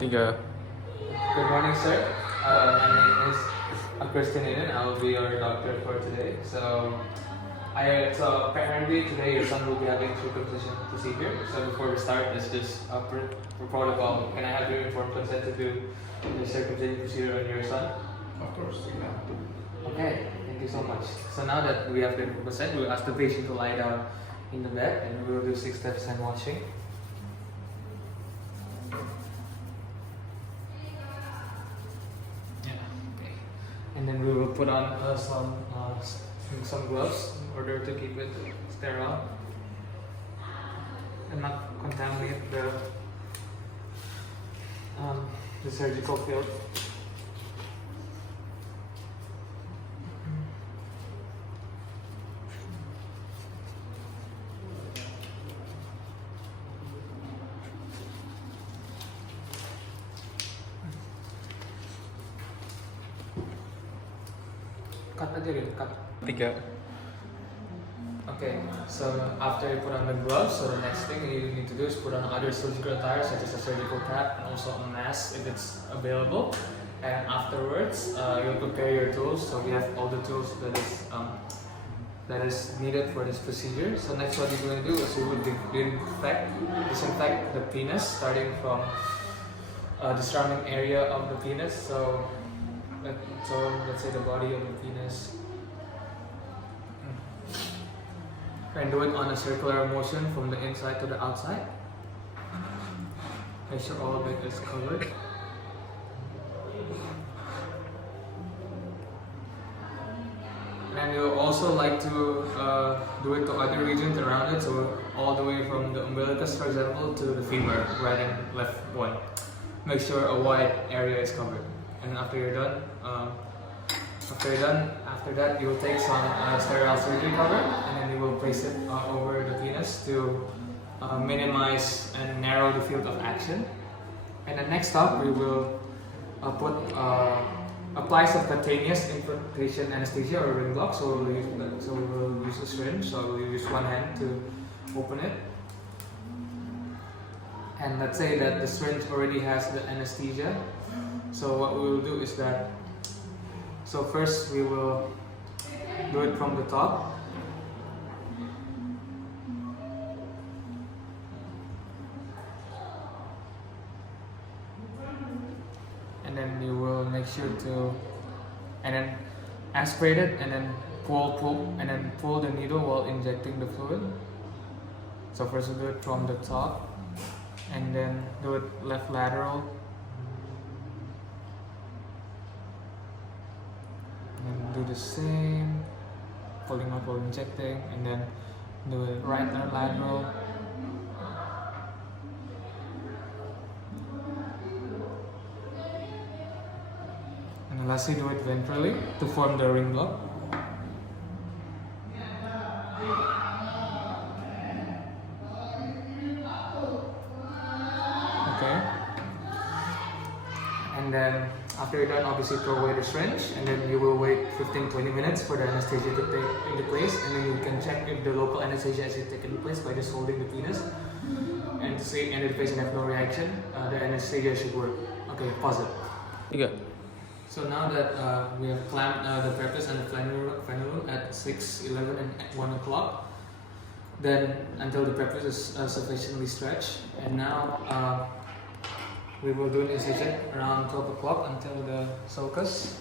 Tiga. Good morning, sir. My name is Christian Aiden. I will be your doctor for today. So apparently today your son will be having circumcision procedure. So before we start, let's just for protocol. Can I have your informed consent to do the circumcision procedure on your son? Of course, yeah. Okay. Thank you so much. So now that we have the consent, we'll ask the patient to lie down in the bed, and we will do 6 steps hand washing. And then we will put on some gloves in order to keep it sterile and not contaminate the surgical field. Cut aja deh, cut. Tiga. Okay, so after you put on the gloves, so the next thing you need to do is put on other surgical attire such as a surgical cap and also a mask if it's available. And afterwards, you'll prepare your tools. So we have all the tools that is needed for this procedure. So next, what you're going to do is you will disinfect the penis, starting from the surrounding area of the penis. So let's say the body of the penis, and do it on a circular motion from the inside to the outside. Make sure all of it is covered. And you also like to do it to other regions around it, so all the way from the umbilicus, for example, to the femur, right and left one. Make sure a wide area is covered. And after that, you will take some sterile surgery cover, and then you will place it over the penis to minimize and narrow the field of action. And the next step, we will apply subcutaneous infiltration anesthesia or ring block. So we will use a syringe. So we'll use one hand to open it. And let's say that the syringe already has the anesthesia. So what we will do is that, so first we will do it from the top. And then you will make sure to, and then aspirate it, and then pull the needle while injecting the fluid. So first we do it from the top, and then do it left lateral. And do the same, pulling out while injecting, and then do it right lateral. And lastly, do it ventrally to form the ring block. Okay. And then after you're done, obviously throw away the syringe, and then you will wait 15-20 minutes for the anesthesia to take into place, and then you can check if the local anesthesia has taken place by just holding the penis and to see, and if the patient has no reaction, the anesthesia should work. Okay, pause it. Tiga. So now that we have clamped the prepuce and the frenulum at 6, 11, and 1 o'clock, then until the prepuce is sufficiently stretched, and now we will do an incision around 12 o'clock until the sulcus.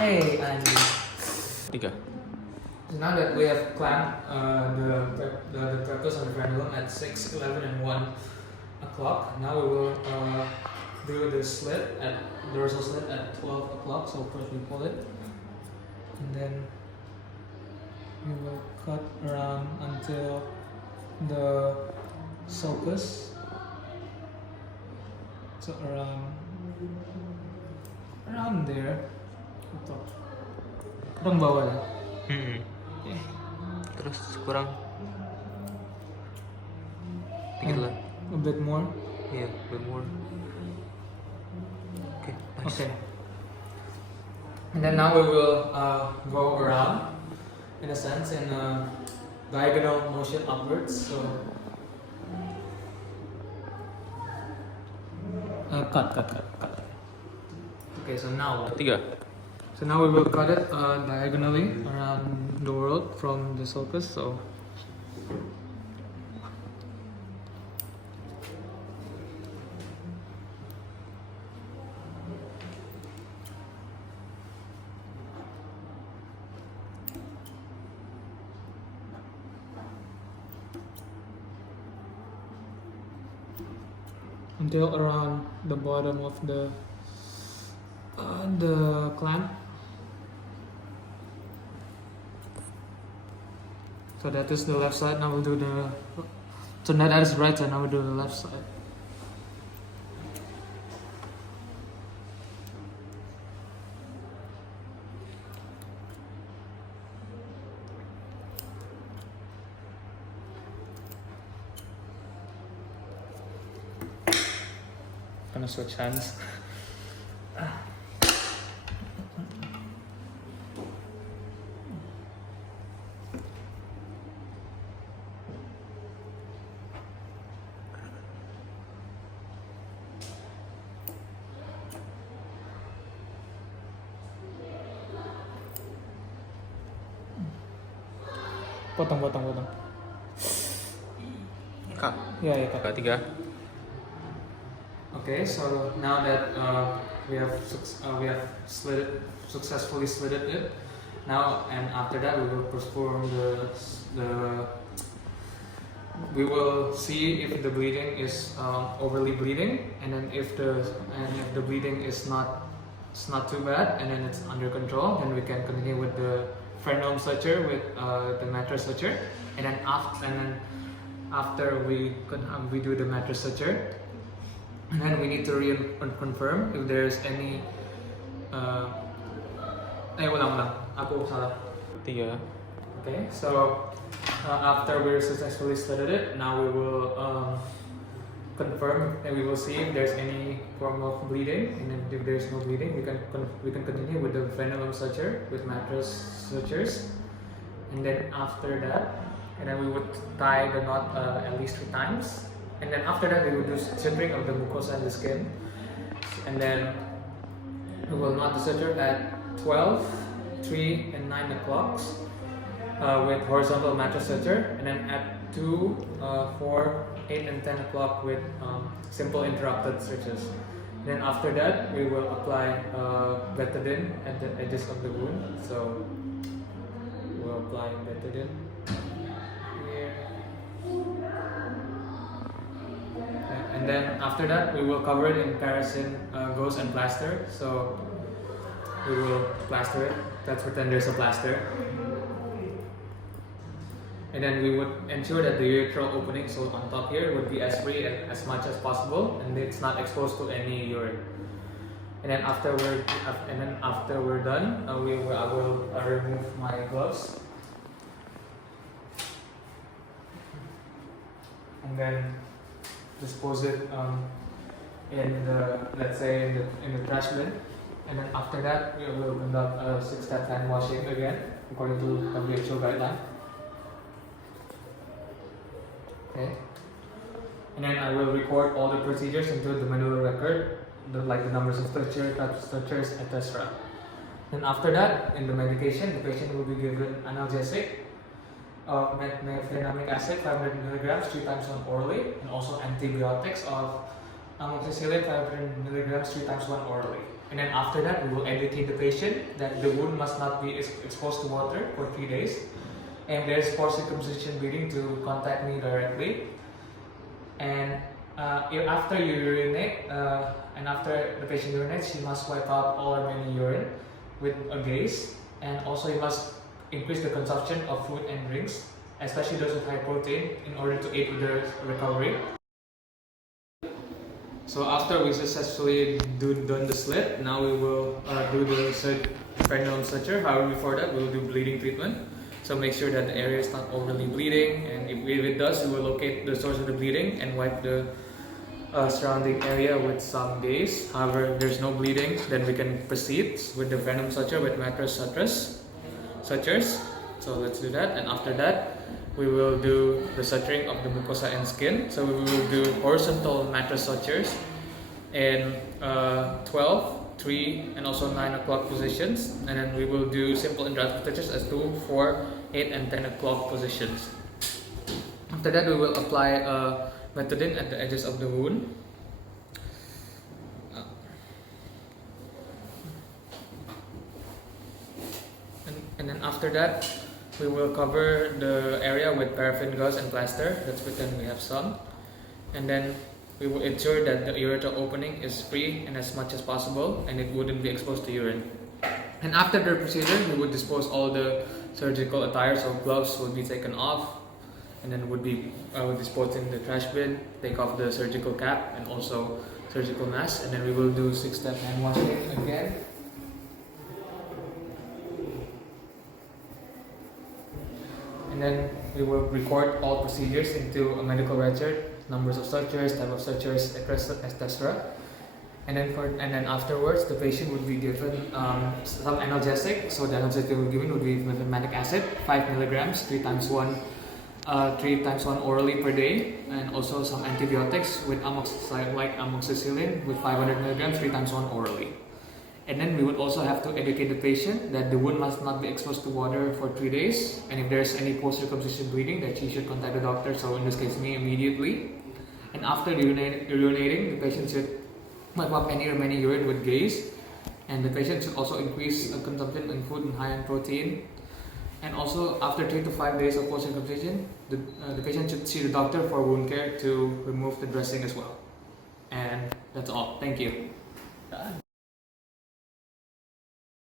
Hey, Andy. Tiga. So now that we have clamped the prepuce and the frenulum at 6, 11, and 1 o'clock, now we will do the slit at dorsal slit at 12 o'clock. So first we pull it, and then we will cut around until the sulcus. So around there. Ito. Kurang bawah na. Okay. Terus kurang. Dikit lang. A bit more. Yeah, a bit more. Okay. Nice. Okay. And then now we will go around in a sense, in a diagonal motion upwards. So cut. Okay, so now 3. we will cut it diagonally around the world from the sulcus. So until around the bottom of the clamp. So that is the left side. Now we'll do the. So now that is right side. Now we'll do the left side. Gonna switch hands. Potong. Kak. Yeah, Kak. Kak 3. Okay, so now that we have successfully slitted it, now and after that we will perform we will see if the bleeding is overly bleeding, and then if the bleeding is not too bad, and then it's under control, then we can continue with the frenulum suture with the mattress suture, and then after we do the mattress suture, and then we need to confirm if there's any ulang. Aku salah. 3. Okay, so after we successfully slitted it, now we will confirm, and we will see if there's any form of bleeding, and then if there's no bleeding, we can continue with the frenulum suture with mattress sutures, and then after that, and then we would tie the knot at least 3 times, and then after that we will do suturing of the mucosa and the skin, and then we will knot the suture at 12, 3, and 9 o'clock with horizontal mattress suture, and then at 2, 4, 8, and 10 o'clock with simple interrupted sutures. Then after that, we will apply betadine at the edges of the wound. So we'll apply betadine here. And then after that, we will cover it in kerosene gauze and plaster. So we will plaster it. Let's pretend there's a plaster. And then we would ensure that the urethral opening, so on top here, would be as free as much as possible, and it's not exposed to any urine. And then after we're done, I will remove my gloves, and then dispose it in the, let's say, in the trash bin. And then after that, we will conduct a 6-step hand washing again, according to WHO guideline. Okay. And then I will record all the procedures into the manual record, like the numbers of structures, types of structures, etc. Then after that, in the medication, the patient will be given analgesic of methylphenamic acid 500 milligrams 3 times orally, and also antibiotics of amoxicillin 500 milligrams 3 times orally. And then after that, we will educate the patient that the wound must not be exposed to water for 3 days. And there's for circumcision bleeding to contact me directly. And if after you urinate, and after the patient urinates, she must wipe out all remaining urine with a gaze. And also you must increase the consumption of food and drinks, especially those with high protein, in order to aid with the recovery. So after we successfully done the slit, now we will do the frenulum suture. However, before that, we will do bleeding treatment. So make sure that the area is not overly bleeding, and if it does, we will locate the source of the bleeding and wipe the surrounding area with some gaze. However, if there's no bleeding, then we can proceed with the frenulum suture with mattress sutures. So let's do that. And after that, we will do the suturing of the mucosa and skin. So we will do horizontal mattress sutures in 12, 3, and also 9 o'clock positions. And then we will do simple intraoperative stitches as 2, 4, 8, and 10 o'clock positions. After that, we will apply methadone at the edges of the wound. And then after that, we will cover the area with paraffin gauze and plaster. That's pretend we have some. And then we will ensure that the urethral opening is free and as much as possible, and it wouldn't be exposed to urine. And after the procedure, we would dispose all the surgical attire, so gloves would be taken off, and then would be disposed in the trash bin, take off the surgical cap and also surgical mask, and then we will do 6-step hand washing again. And then we will record all procedures into a medical record, numbers of sutures, type of sutures, etc. And then afterwards, the patient would be given some analgesic. So the analgesic they were given would be mefenamic acid, 5 milligrams, 3 times 1 orally per day, and also some antibiotics with amoxicillin with 500 milligrams, 3 times 1 orally. And then we would also have to educate the patient that the wound must not be exposed to water for 3 days, and if there's any post-circumcision bleeding, that she should contact the doctor, so in this case me, immediately. And after urinating, the patient should wipe up any remaining urine with gaze, and the patient should also increase consumption in food and high in protein. And also after 3 to 5 days of post-circumcision, the patient should see the doctor for wound care to remove the dressing as well. And that's all. Thank you.